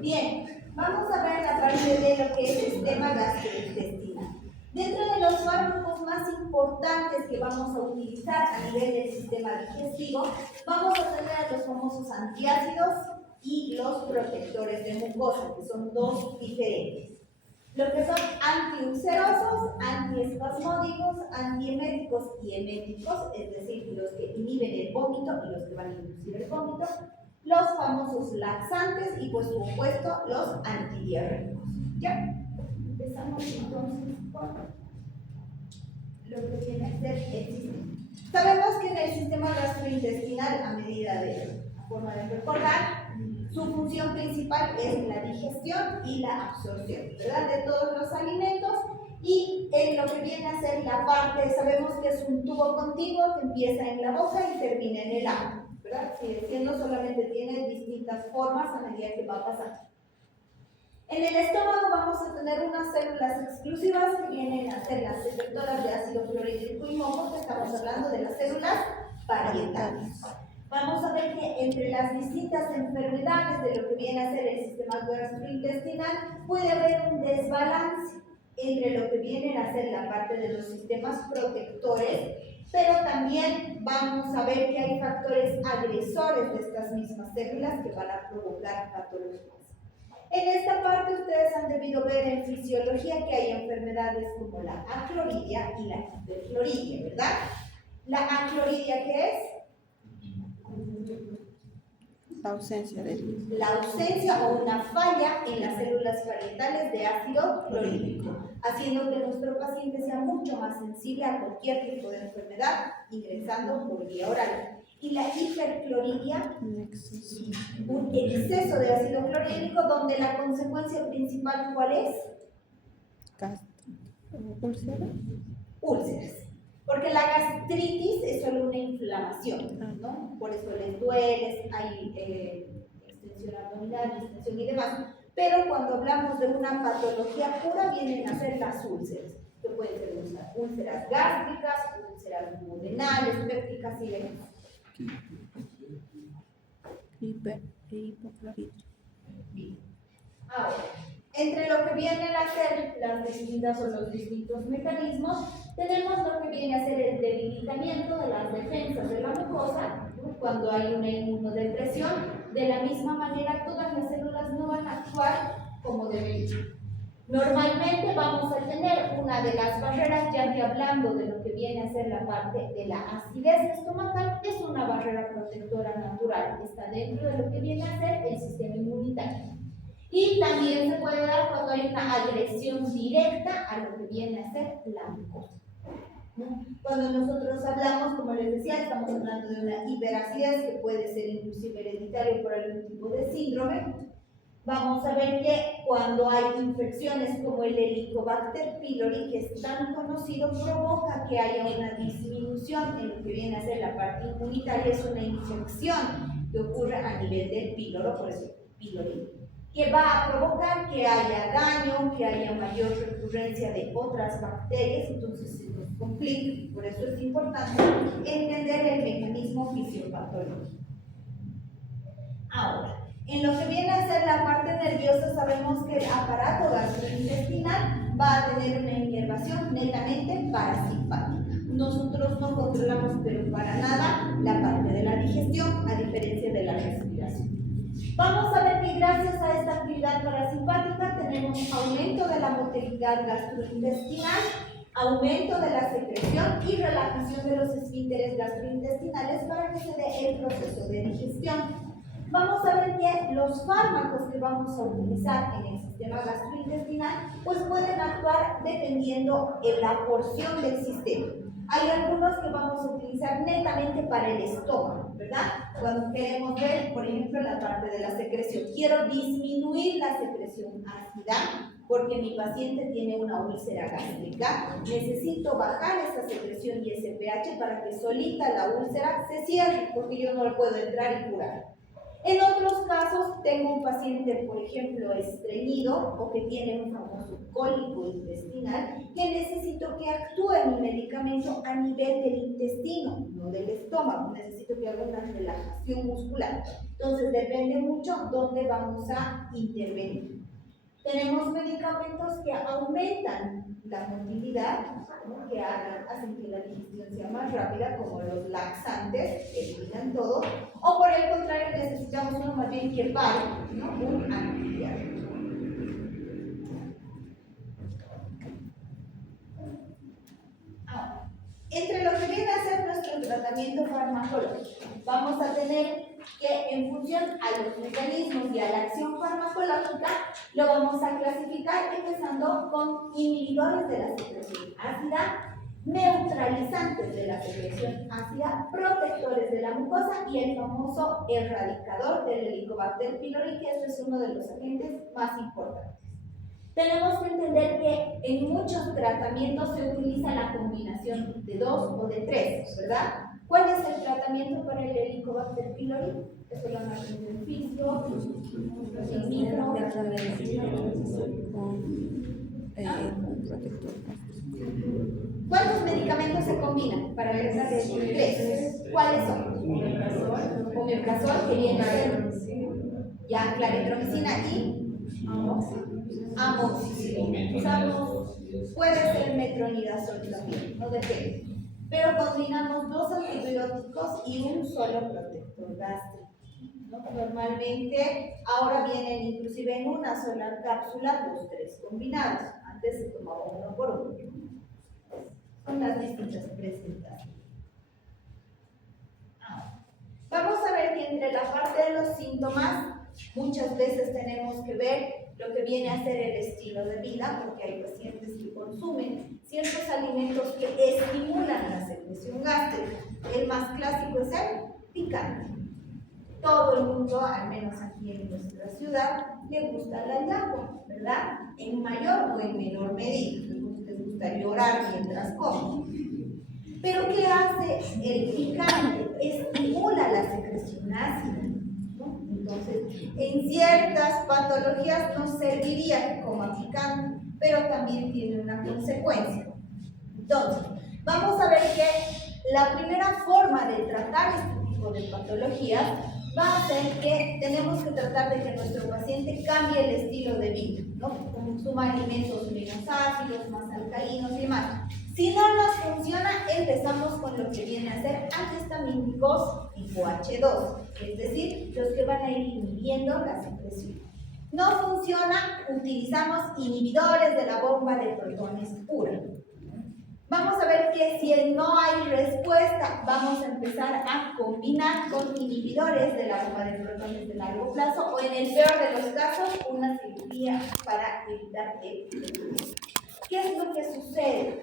Bien, vamos a ver la parte de lo que es el sistema gastrointestinal. Dentro de los fármacos más importantes que vamos a utilizar a nivel del sistema digestivo, vamos a tener los famosos antiácidos y los protectores de mucosa, que son dos diferentes. Lo que son antiulcerosos, antiespasmódicos, antieméticos y eméticos, es decir, los que inhiben el vómito y los que van a inducir el vómito, los famosos laxantes y por supuesto los antidiarréticos. ¿Ya? Empezamos entonces con lo que viene a ser el sistema. Sabemos que en el sistema gastrointestinal, a medida de la forma de recordar, su función principal es la digestión y la absorción, ¿verdad?, de todos los alimentos, y en lo que viene a ser la parte, sabemos que es un tubo continuo que empieza en la boca y termina en el ano, ¿verdad? Sigue siendo, solamente tiene distintas formas a medida que va pasando. En el estómago vamos a tener unas células exclusivas que vienen a ser las secretoras de ácido clorhídrico y moco, que estamos hablando de las células parietales. Vamos a ver que entre las distintas enfermedades de lo que viene a ser el sistema gastrointestinal puede haber un desbalance entre lo que viene a ser la parte de los sistemas protectores, pero también vamos a ver que hay factores agresores de estas mismas células que van a provocar patologías. En esta parte ustedes han debido ver en fisiología que hay enfermedades como la acloridia y la hipercloridia, ¿verdad? ¿La acloridia qué es? La ausencia o una falla en las células parietales de ácido clorhídrico, haciendo que nuestro paciente sea mucho más sensible a cualquier tipo de enfermedad ingresando por vía oral. Y la hipercloridia, un exceso de ácido clorhídrico, donde la consecuencia principal, ¿cuál es? Úlceras. Porque la gastritis es solo una inflamación, ¿no? Por eso les duele, hay extensión abdominal, distensión y demás. Pero cuando hablamos de una patología pura, vienen a ser las úlceras, que pueden ser úlceras gástricas, úlceras duodenales, pépticas y demás. Ahora, entre lo que vienen a ser las distintas o los distintos mecanismos, tenemos lo que viene a ser el debilitamiento de las defensas de la mucosa, ¿no? Cuando hay una inmunodepresión. De la misma manera, todas las células no van a actuar como deben. Normalmente vamos a tener una de las barreras, ya que hablando de lo que viene a ser la parte de la acidez estomacal, es una barrera protectora natural, está dentro de lo que viene a ser el sistema inmunitario. Y también se puede dar cuando hay una agresión directa a lo que viene a ser la mucosa, ¿no? Cuando nosotros hablamos, como les decía, estamos hablando de una hiperacidez que puede ser inclusive hereditario por algún tipo de síndrome. Vamos a ver que cuando hay infecciones como el Helicobacter pylori, que es tan conocido, provoca que haya una disminución en lo que viene a ser la parte inmunitaria. Es una infección que ocurre a nivel del píloro, por eso pylori, que va a provocar que haya daño, que haya mayor recurrencia de otras bacterias, entonces se nos complica. Por eso es importante entender el mecanismo fisiopatológico. Ahora, en lo que viene a ser la parte nerviosa, sabemos que el aparato gastrointestinal va a tener una inervación netamente parasimpática. Nosotros no controlamos, pero para nada, la parte de la digestión, a diferencia de la respiración. Vamos a ver que gracias a esta actividad parasimpática tenemos aumento de la motilidad gastrointestinal, aumento de la secreción y relajación de los esfínteres gastrointestinales para que se dé el proceso de digestión. Vamos a ver que los fármacos que vamos a utilizar en el sistema gastrointestinal pues pueden actuar dependiendo de la porción del sistema. Hay algunos que vamos a utilizar netamente para el estómago, ¿verdad? Cuando queremos ver, por ejemplo, la parte de la secreción. Quiero disminuir la secreción ácida porque mi paciente tiene una úlcera gástrica. Necesito bajar esa secreción y ese pH para que solita la úlcera se cierre, porque yo no la puedo entrar y curar. En otros casos, tengo un paciente, por ejemplo, estreñido o que tiene un famoso cólico intestinal, que necesito que actúe mi medicamento a nivel del intestino, no del estómago. Necesito que haga una relajación muscular. Entonces, depende mucho dónde vamos a intervenir. Tenemos medicamentos que aumentan la motilidad, ¿no? Que hacen que la digestión sea más rápida, como los laxantes, que eliminan todo, o por el contrario, necesitamos uno más bien que pare, ¿no? Un antibiótico. Ahora, entre lo que viene a ser nuestro tratamiento farmacológico, vamos a tener que en función a los mecanismos y a la acción farmacológica, lo vamos a clasificar empezando con inhibidores de la secreción ácida, neutralizantes de la secreción ácida, protectores de la mucosa y el famoso erradicador del Helicobacter pylori, que este es uno de los agentes más importantes. Tenemos que entender que en muchos tratamientos se utiliza la combinación de 2 o de 3, ¿verdad? ¿Cuál es el tratamiento para el Helicobacter pylori? Es solamente un beneficio, micro, ¿Cuántos medicamentos se combinan para esta de 3? ¿Cuáles son? Omeprazol, que viene a ser ya claritromicina y amoxicilina. Usamos, puede ser metronidazol también, no depende. Pero combinamos 2 antibióticos y un solo protector gástrico, ¿no? Normalmente ahora vienen inclusive en una sola cápsula los 3 combinados. Antes se tomaba uno por uno. Son las distintas presentaciones. Ahora, vamos a ver que entre la parte de los síntomas muchas veces tenemos que ver lo que viene a ser el estilo de vida, porque hay pacientes que consumen ciertos alimentos que estimulan la secreción gástrica. El más clásico es el picante. Todo el mundo, al menos aquí en nuestra ciudad, le gusta la llagua, ¿verdad? En mayor o en menor medida. Les gusta llorar mientras comen. Pero ¿qué hace el picante? Estimula la secreción ácida, ¿no? Entonces, en ciertas patologías nos serviría que coma picante, pero también tiene una consecuencia. Entonces, vamos a ver que la primera forma de tratar este tipo de patologías va a ser que tenemos que tratar de que nuestro paciente cambie el estilo de vida, ¿no? Consuma alimentos menos ácidos, más alcalinos y demás. Si no nos funciona, empezamos con lo que viene a ser antihistamínicos tipo H2, es decir, los que van a ir inhibiendo la secreción. No funciona, utilizamos inhibidores de la bomba de protones pura. Vamos a ver que si no hay respuesta, vamos a empezar a combinar con inhibidores de la bomba de protones de largo plazo o en el peor de los casos, una cirugía para evitar el tumor. ¿Qué es lo que sucede?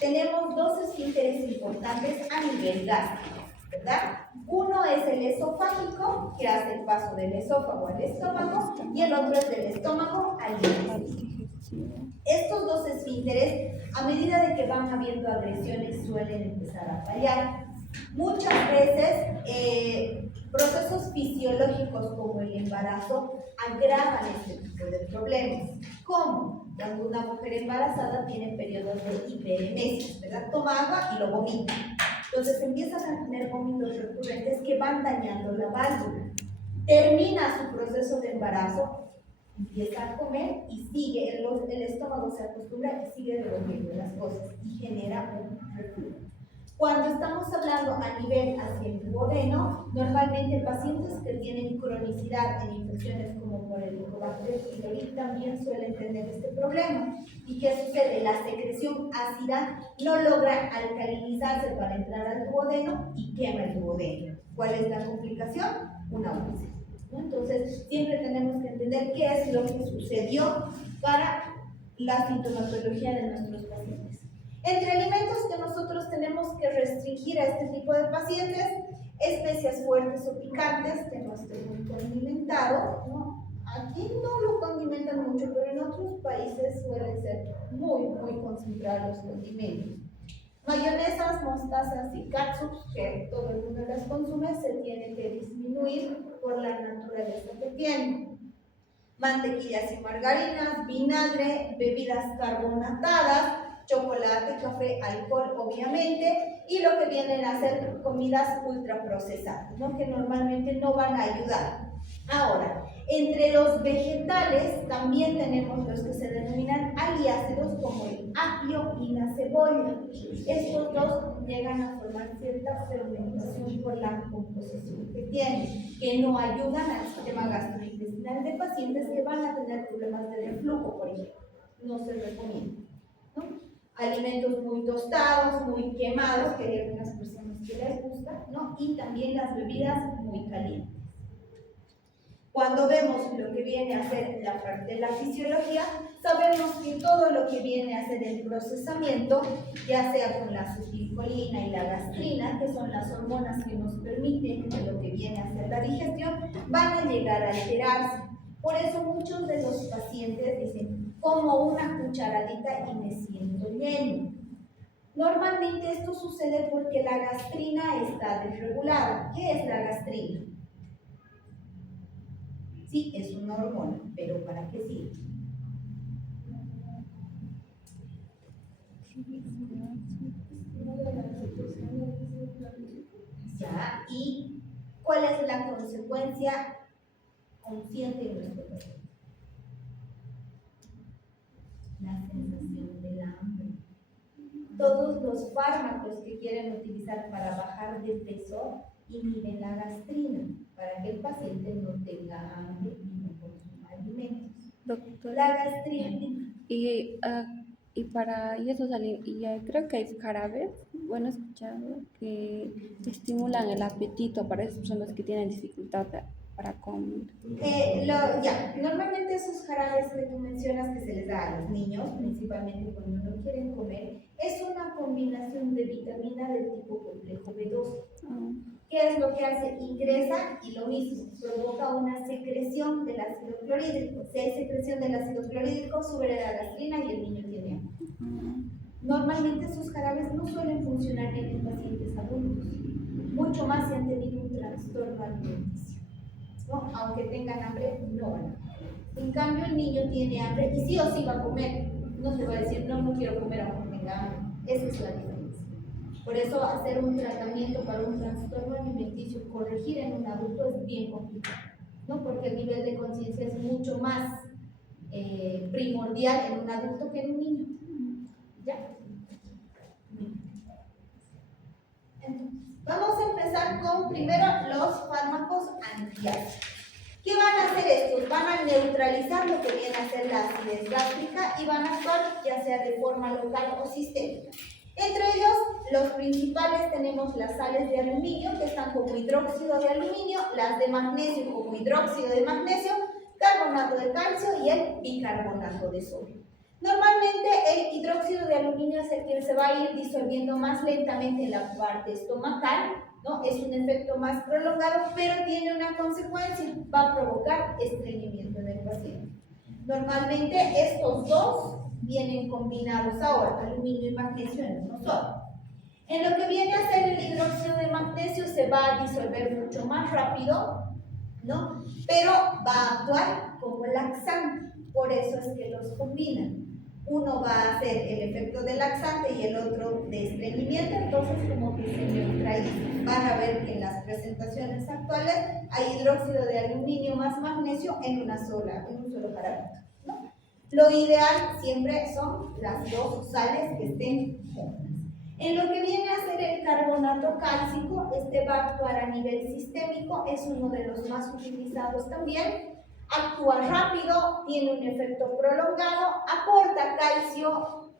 Tenemos 2 esfínteres importantes a nivel gástrico, ¿verdad? Uno es el esofágico, que hace el paso del esófago al estómago, y el otro es del estómago al intestino. Estos 2 esfínteres, a medida de que van habiendo agresiones, suelen empezar a fallar. Muchas veces, procesos fisiológicos como el embarazo agravan este tipo de problemas. ¿Cómo? Cuando una mujer embarazada tiene periodos de hiperemesis, ¿verdad? Toma agua y lo vomita. Entonces empiezan a tener vómitos recurrentes que van dañando la válvula. Termina su proceso de embarazo, empieza a comer y sigue, el estómago se acostumbra y sigue devolviendo las cosas y genera un reflujo. Cuando estamos hablando a nivel hacia el duodeno, normalmente pacientes que tienen cronicidad en infecciones como por el Helicobacter pylori también suelen tener este problema. ¿Y qué sucede? La secreción ácida no logra alcalinizarse para entrar al duodeno y quema el duodeno. ¿Cuál es la complicación? Una úlcera. ¿No? Entonces, siempre tenemos que entender qué es lo que sucedió para la sintomatología de nuestros pacientes. Entre alimentos que nosotros tenemos que restringir a este tipo de pacientes, especias fuertes o picantes, que no esté muy condimentado, ¿no? Aquí no lo condimentan mucho, pero en otros países suelen ser muy concentrados los condimentos. Mayonesas, mostazas y catsups, que todo el mundo las consume, se tienen que disminuir por la naturaleza que tiene. Mantequillas y margarinas, vinagre, bebidas carbonatadas, chocolate, café, alcohol, obviamente, y lo que vienen a ser comidas ultraprocesadas, ¿no? Que normalmente no van a ayudar. Ahora, entre los vegetales también tenemos los que se denominan aliáceros, como el apio y la cebolla. Estos dos llegan a formar cierta fermentación por la composición que tienen, que no ayudan al sistema gastrointestinal de pacientes que van a tener problemas de reflujo, por ejemplo. No se recomienda, ¿no? Alimentos muy tostados, muy quemados, que hay algunas personas que les gusta, ¿no? Y también las bebidas muy calientes. Cuando vemos lo que viene a ser la parte de la fisiología, sabemos que todo lo que viene a ser el procesamiento, ya sea con la acetilcolina y la gastrina, que son las hormonas que nos permiten lo que viene a ser la digestión, van a llegar a alterarse. Por eso muchos de los pacientes dicen, como una cucharadita y me siento lleno. Normalmente esto sucede porque la gastrina está desregulada. ¿Qué es la gastrina? Sí, es una hormona, pero ¿para qué sirve? Ya, ¿y cuál es la consecuencia consciente de nuestro paciente? La sensación del hambre. Todos los fármacos que quieren utilizar para bajar de peso inhiben la gastrina, para que el paciente no tenga hambre y no consuma alimentos. Doctora, La gastrina. y esos creo que hay jarabes, bueno, he escuchado que estimulan el apetito para esas personas que tienen dificultad para comer. Normalmente esos jarabes que tú mencionas que se les da a los niños, principalmente cuando no quieren comer, es una combinación de vitamina del tipo complejo B12. ¿Qué es lo que hace? Ingresa y lo mismo, provoca una secreción del ácido clorhídrico. Si hay secreción del ácido clorhídrico, sube la gastrina y el niño tiene hambre. Normalmente esos jarabes no suelen funcionar bien en pacientes adultos, mucho más si han tenido un trastorno alimenticio, ¿no? Aunque tengan hambre, no van a comer. En cambio, el niño tiene hambre y sí o sí va a comer. No se va a decir, no quiero comer aunque tenga hambre. Esa es la diferencia. Por eso hacer un tratamiento para un trastorno alimenticio, corregir en un adulto es bien complicado, ¿no? Porque el nivel de conciencia es mucho más primordial en un adulto que en un niño. ¿Ya? Entonces, vamos a empezar con primero los fármacos antiácidos. ¿Qué van a hacer estos? Van a neutralizar lo que viene a ser la acidez gástrica y van a actuar ya sea de forma local o sistémica. Entre ellos, los principales tenemos las sales de aluminio, que están como hidróxido de aluminio, las de magnesio como hidróxido de magnesio, carbonato de calcio y el bicarbonato de sodio. Normalmente el hidróxido de aluminio es el que se va a ir disolviendo más lentamente en la parte estomacal, ¿no? Es un efecto más prolongado, pero tiene una consecuencia, va a provocar estreñimiento en el paciente. Normalmente estos dos vienen combinados ahora, aluminio y magnesio en uno solo. En lo que viene a ser el hidróxido de magnesio se va a disolver mucho más rápido, ¿no? Pero va a actuar como laxante, por eso es que los combinan. Uno va a hacer el efecto de laxante y el otro de estreñimiento, entonces como que se neutralizan. Van a ver que en las presentaciones actuales hay hidróxido de aluminio más magnesio en un solo jarabe, ¿no? Lo ideal siempre son las dos sales que estén juntas. En lo que viene a ser el carbonato cálcico, este va a actuar a nivel sistémico, es uno de los más utilizados también. Actúa rápido, tiene un efecto prolongado, aporta calcio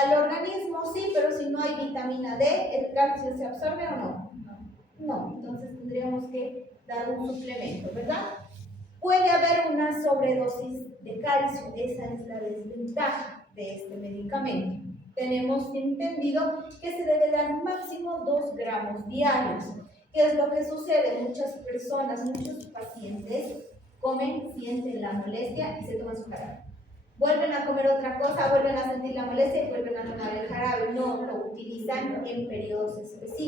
al organismo, sí, pero si no hay vitamina D, ¿el calcio se absorbe o no? No, entonces tendríamos que dar un suplemento, ¿verdad? Puede haber una sobredosis de calcio, esa es la desventaja de este medicamento. Tenemos entendido que se debe dar máximo 2 gramos diarios. ¿Qué es lo que sucede? Muchas personas, muchos pacientes comen, sienten la molestia y se toman su jarabe. Vuelven a comer otra cosa, vuelven a sentir la molestia y vuelven a tomar el jarabe. No lo utilizan en periodos específicos.